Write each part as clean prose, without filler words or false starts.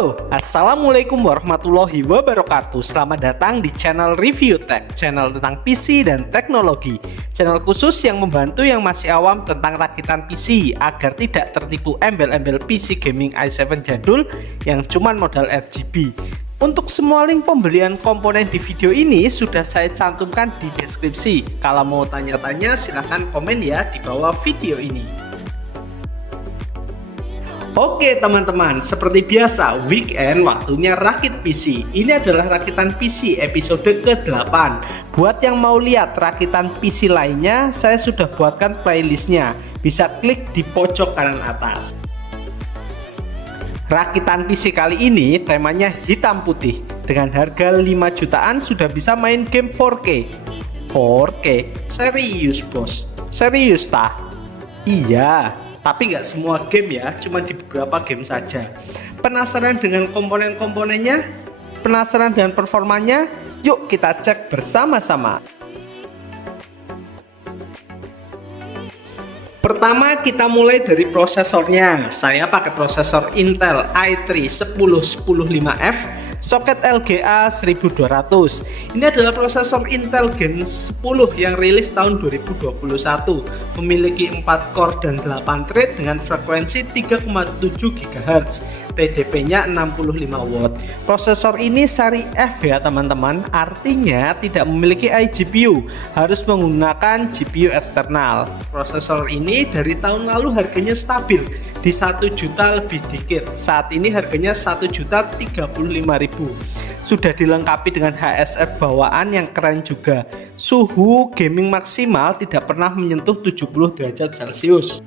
Halo, Assalamualaikum warahmatullahi wabarakatuh. Selamat datang di channel Review Tech, channel tentang PC dan teknologi. Channel khusus yang membantu yang masih awam tentang rakitan PC agar tidak tertipu embel-embel PC gaming i7 jadul yang cuman modal RGB. Untuk semua link pembelian komponen di video ini sudah saya cantumkan di deskripsi. Kalau mau tanya-tanya silahkan komen ya di bawah video ini. Oke teman-teman, seperti biasa weekend waktunya rakit PC. Ini adalah rakitan PC episode ke-8. Buat yang mau lihat rakitan PC lainnya, saya sudah buatkan playlistnya. Bisa klik di pojok kanan atas. Rakitan PC kali ini temanya hitam putih. Dengan harga 5 jutaan sudah bisa main game 4K. 4K? Serius bos? Serius tah? Iya. Tapi nggak semua game ya, cuma di beberapa game saja. Penasaran dengan komponen-komponennya? Penasaran dengan performanya? Yuk kita cek bersama-sama. Pertama kita mulai dari prosesornya. Saya pakai prosesor Intel i3 10105F, soket LGA 1200. Ini adalah prosesor Intel Gen 10 yang rilis tahun 2021. Memiliki 4 core dan 8 thread dengan frekuensi 3,7 GHz. TDP-nya 65 watt. Prosesor ini seri F ya teman-teman, artinya tidak memiliki iGPU, harus menggunakan GPU eksternal. Prosesor ini dari tahun lalu harganya stabil di 1 juta lebih dikit. Saat ini harganya 1.035.000. Sudah dilengkapi dengan HSF bawaan yang keren juga. Suhu gaming maksimal tidak pernah menyentuh 70 derajat Celcius.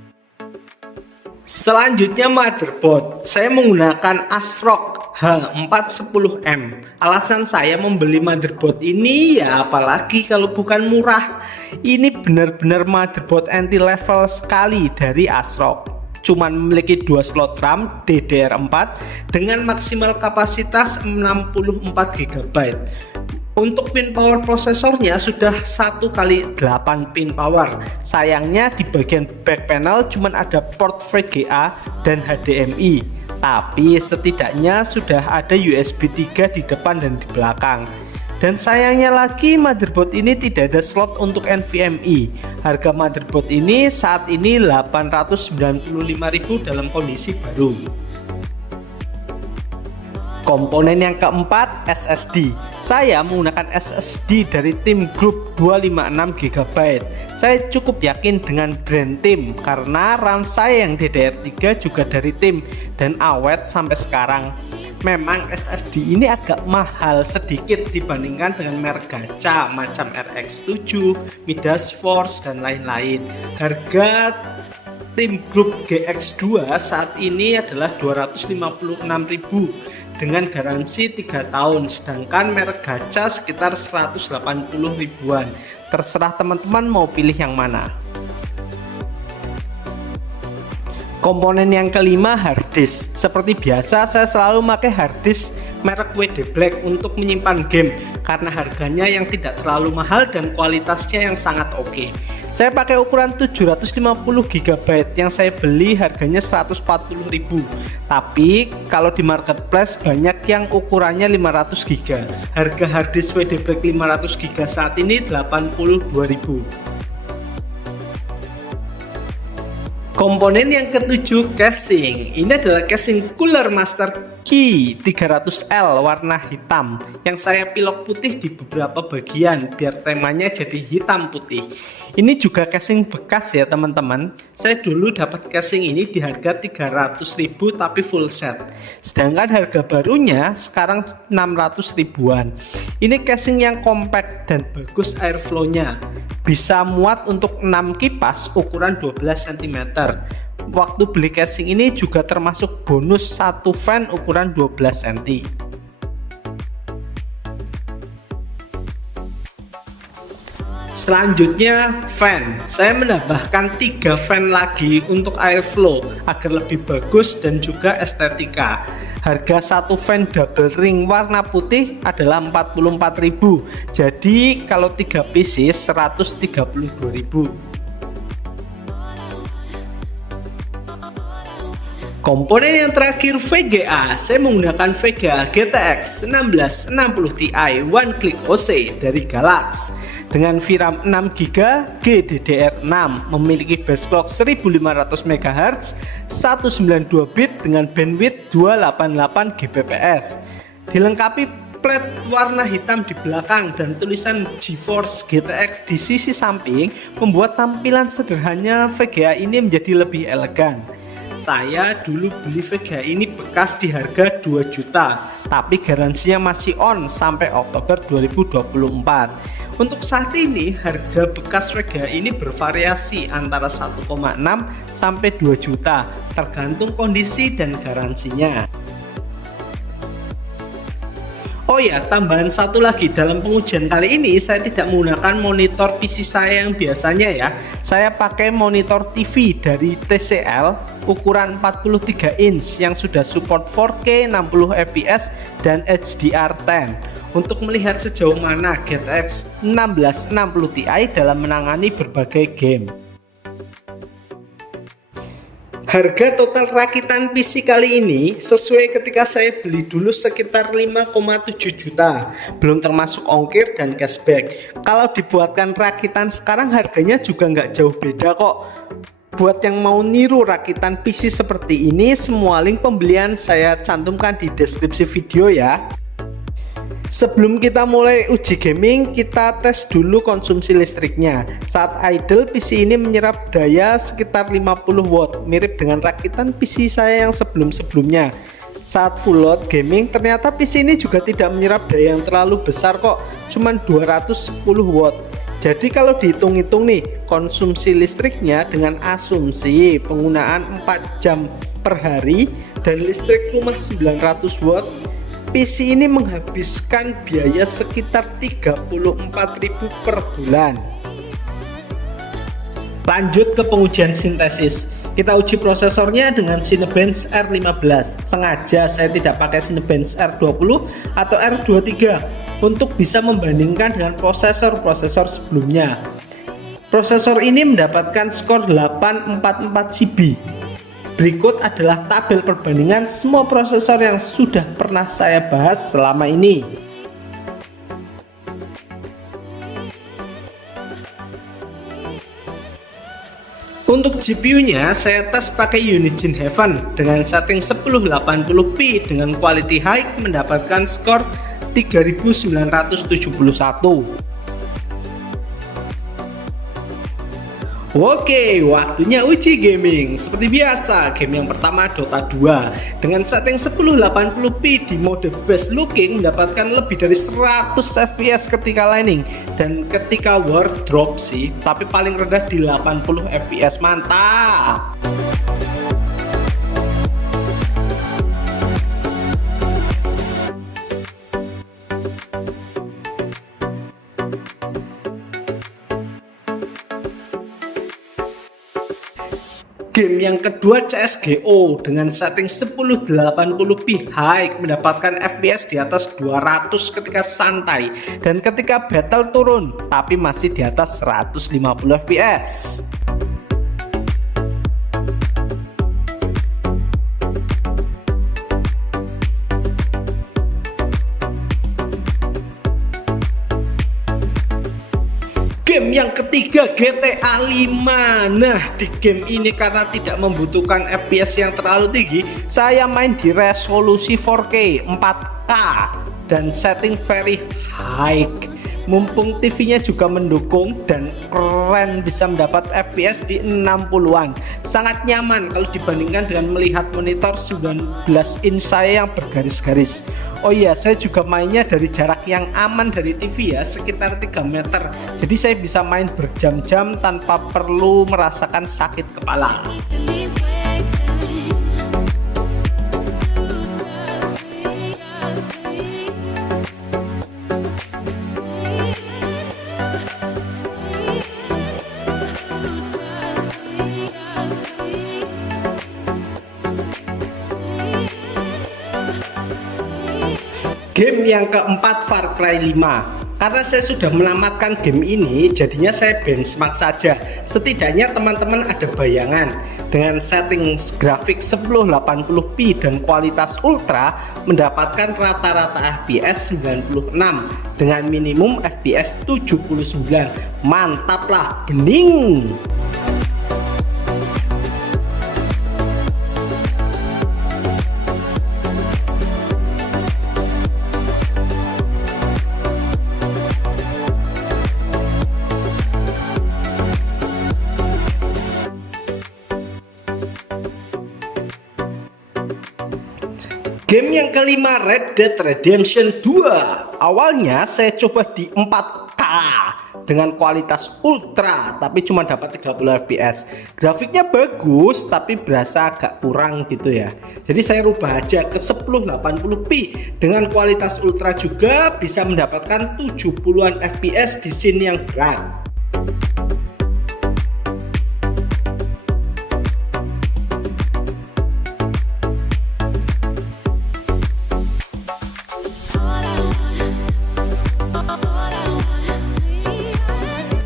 Selanjutnya motherboard. Saya menggunakan ASRock H410M. Alasan saya membeli motherboard ini ya apalagi kalau bukan murah. Ini benar-benar motherboard entry level sekali dari ASRock. Cuman memiliki 2 slot RAM DDR4 dengan maksimal kapasitas 64 GB. Untuk pin power prosesornya sudah 1x8 pin power. Sayangnya di bagian back panel cuma ada port VGA dan HDMI. Tapi setidaknya sudah ada USB 3 di depan dan di belakang. Dan sayangnya lagi motherboard ini tidak ada slot untuk NVMe. Harga motherboard ini saat ini 895.000 dalam kondisi baru. Komponen yang keempat, SSD. Saya menggunakan SSD dari tim Group 256 GB. Saya cukup yakin dengan brand tim karena RAM saya yang DDR3 juga dari tim dan awet sampai sekarang. Memang SSD ini agak mahal sedikit dibandingkan dengan merek gacha macam RX7, Midas Force dan lain-lain. Harga tim Group GX2 saat ini adalah 256.000 dengan garansi 3 tahun, sedangkan merek gacha sekitar 180 ribuan. Terserah teman-teman mau pilih yang mana. Komponen yang kelima, harddisk. Seperti biasa saya selalu pakai harddisk merek WD Black untuk menyimpan game karena harganya yang tidak terlalu mahal dan kualitasnya yang sangat oke. Saya pakai ukuran 750 GB yang saya beli harganya 140.000. Tapi kalau di marketplace banyak yang ukurannya 500 GB. Harga harddisk WD Black 500 GB saat ini 82.000. Komponen yang ketujuh, casing. Ini adalah casing Cooler Master Key 300L warna hitam yang saya pilok putih di beberapa bagian biar temanya jadi hitam putih. Ini juga casing bekas ya teman-teman. Saya dulu dapat casing ini di harga 300.000 tapi full set. Sedangkan harga barunya sekarang 600 ribuan. Ini casing yang compact dan bagus airflow-nya. Bisa muat untuk 6 kipas ukuran 12 cm. Waktu beli casing ini juga termasuk bonus 1 fan ukuran 12 cm. Selanjutnya fan. Saya menambahkan 3 fan lagi untuk airflow agar lebih bagus dan juga estetika. Harga 1 fan double ring warna putih adalah 44.000. Jadi kalau 3 pieces 132.000. Komponen yang terakhir VGA, saya menggunakan VGA GTX 1660 Ti One Click OC dari Galax dengan VRAM 6GB GDDR6, memiliki base clock 1500 MHz, 192 bit dengan bandwidth 288 Gbps, dilengkapi plat warna hitam di belakang dan tulisan GeForce GTX di sisi samping, membuat tampilan sederhana VGA ini menjadi lebih elegan. Saya dulu beli VGA ini bekas di harga 2 juta, tapi garansinya masih on sampai Oktober 2024. Untuk saat ini harga bekas VGA ini bervariasi antara 1,6 sampai 2 juta, tergantung kondisi dan garansinya. Oh ya, tambahan satu lagi, dalam pengujian kali ini saya tidak menggunakan monitor PC saya yang biasanya ya. Saya pakai monitor TV dari TCL ukuran 43 inch yang sudah support 4K 60 fps dan HDR10 untuk melihat sejauh mana GTX 1660 Ti dalam menangani berbagai game. Harga total rakitan PC kali ini sesuai ketika saya beli dulu sekitar 5,7 juta, belum termasuk ongkir dan cashback. Kalau dibuatkan rakitan sekarang harganya juga nggak jauh beda kok. Buat yang mau niru rakitan PC seperti ini, semua link pembelian saya cantumkan di deskripsi video ya. Sebelum kita mulai uji gaming, kita tes dulu konsumsi listriknya. Saat idle, PC ini menyerap daya sekitar 50 watt, mirip dengan rakitan PC saya yang sebelum-sebelumnya. Saat full load gaming, ternyata PC ini juga tidak menyerap daya yang terlalu besar kok, cuman 210 watt. Jadi kalau dihitung-hitung nih, konsumsi listriknya dengan asumsi penggunaan 4 jam per hari dan listrik rumah 900 watt, PC ini menghabiskan biaya sekitar 34.000 per bulan. Lanjut ke pengujian sintesis. Kita uji prosesornya dengan Cinebench R15. Sengaja saya tidak pakai Cinebench R20 atau R23 untuk bisa membandingkan dengan prosesor-prosesor sebelumnya. Prosesor ini mendapatkan skor 844 GB. Berikut adalah tabel perbandingan semua prosesor yang sudah pernah saya bahas selama ini. Untuk GPU-nya saya tes pakai Unigine Heaven dengan setting 1080p dengan quality high, mendapatkan skor 3971. Oke, waktunya uji gaming. Seperti biasa, game yang pertama Dota 2 dengan setting 1080p di mode best looking mendapatkan lebih dari 100 fps ketika laning dan ketika war drop sih, tapi paling rendah di 80 fps. Mantap. Game yang kedua CSGO dengan setting 1080p high mendapatkan FPS di atas 200 ketika santai dan ketika battle turun tapi masih di atas 150 fps. Game yang ketiga GTA 5. Nah, di game ini karena tidak membutuhkan FPS yang terlalu tinggi, saya main di resolusi 4K 4K dan setting very high. Mumpung TV-nya juga mendukung dan keren, bisa mendapat FPS di 60-an. Sangat nyaman kalau dibandingkan dengan melihat monitor 19 inch saya yang bergaris-garis. Oh iya, saya juga mainnya dari jarak yang aman dari TV ya, sekitar 3 meter. Jadi saya bisa main berjam-jam tanpa perlu merasakan sakit kepala. Game yang keempat Far Cry 5. Karena saya sudah menamatkan game ini, jadinya saya benchmark saja. Setidaknya teman-teman ada bayangan. dengan setting grafik 1080p dan kualitas ultra mendapatkan rata-rata FPS 96 dengan minimum FPS 79. Mantap lah, bening. Game yang kelima, Red Dead Redemption 2. Awalnya saya coba di 4K dengan kualitas ultra, tapi cuma dapat 30 fps. Grafiknya bagus tapi berasa agak kurang gitu ya. Jadi saya rubah aja ke 1080p dengan kualitas ultra juga bisa mendapatkan 70-an fps di scene yang berat.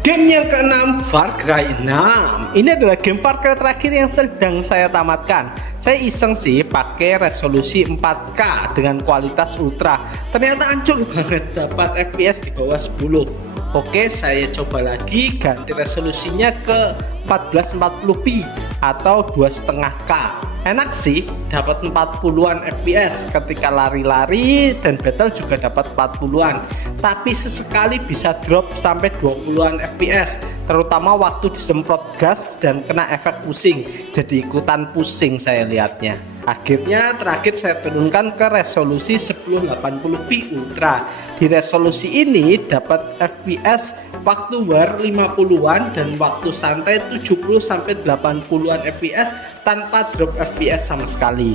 Game yang keenam, Far Cry 6. Ini adalah game Far Cry terakhir yang sedang saya tamatkan. Saya iseng sih pakai resolusi 4K dengan kualitas ultra. Ternyata hancur banget, dapat FPS di bawah 10. Oke, saya coba lagi ganti resolusinya ke 1440p atau 2,5K. Enak sih, dapat 40-an fps ketika lari-lari dan battle juga dapat 40-an. Tapi sesekali bisa drop sampai 20-an fps, terutama waktu disemprot gas dan kena efek pusing. Jadi ikutan pusing saya lihatnya. Akhirnya terakhir saya turunkan ke resolusi 1080p ultra. Di resolusi ini dapat fps waktu war 50-an dan waktu santai 70 sampai 80-an fps tanpa drop fps sama sekali.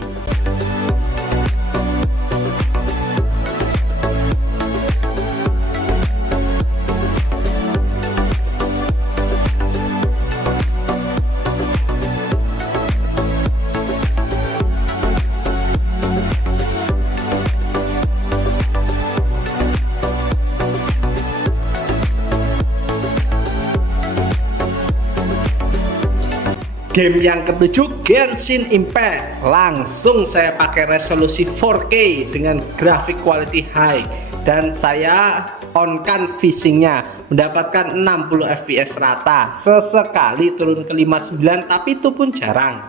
Game yang ketujuh, Genshin Impact. Langsung saya pakai resolusi 4K dengan grafik quality high dan saya on-kan fishingnya, mendapatkan 60 fps rata. Sesekali turun ke 59 tapi itu pun jarang.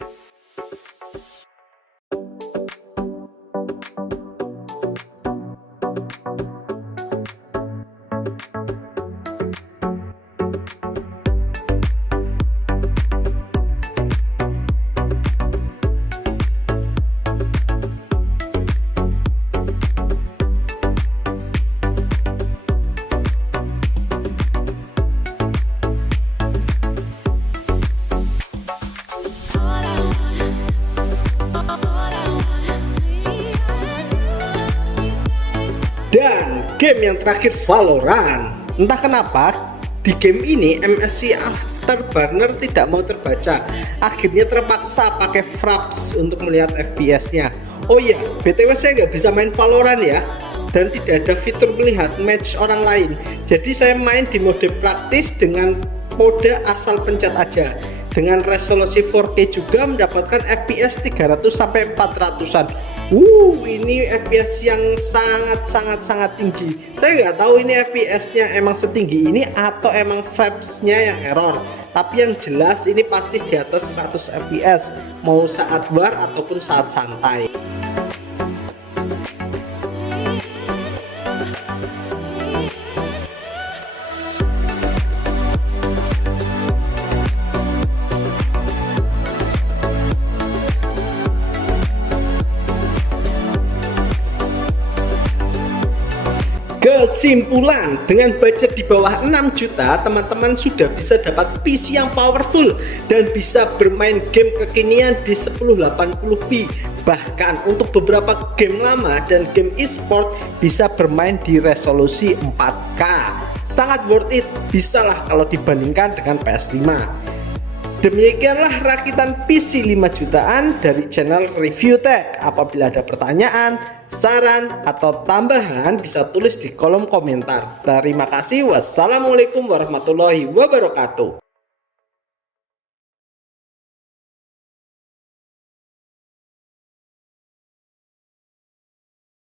Dan game yang terakhir, Valorant. Entah kenapa di game ini MSC Afterburner tidak mau terbaca. Akhirnya terpaksa pakai Fraps untuk melihat FPS-nya. Oh iya, BTW saya nggak bisa main Valorant ya, dan tidak ada fitur melihat match orang lain. Jadi saya main di mode praktis dengan mode asal pencet aja. Dengan resolusi 4K juga mendapatkan FPS 300 sampai 400-an. Ini FPS yang sangat tinggi. Saya nggak tahu ini FPS-nya emang setinggi ini atau emang fraps-nya yang error. Tapi yang jelas ini pasti di atas 100 FPS, mau saat war ataupun saat santai. Kesimpulan, dengan budget di bawah 6 juta, teman-teman sudah bisa dapat PC yang powerful dan bisa bermain game kekinian di 1080p. Bahkan untuk beberapa game lama dan game e-sport bisa bermain di resolusi 4K. Sangat worth it, bisalah kalau dibandingkan dengan PS5. Demikianlah rakitan PC 5 jutaan dari channel Review Tech. Apabila ada pertanyaan, saran, atau tambahan bisa tulis di kolom komentar. Terima kasih. Wassalamualaikum warahmatullahi wabarakatuh.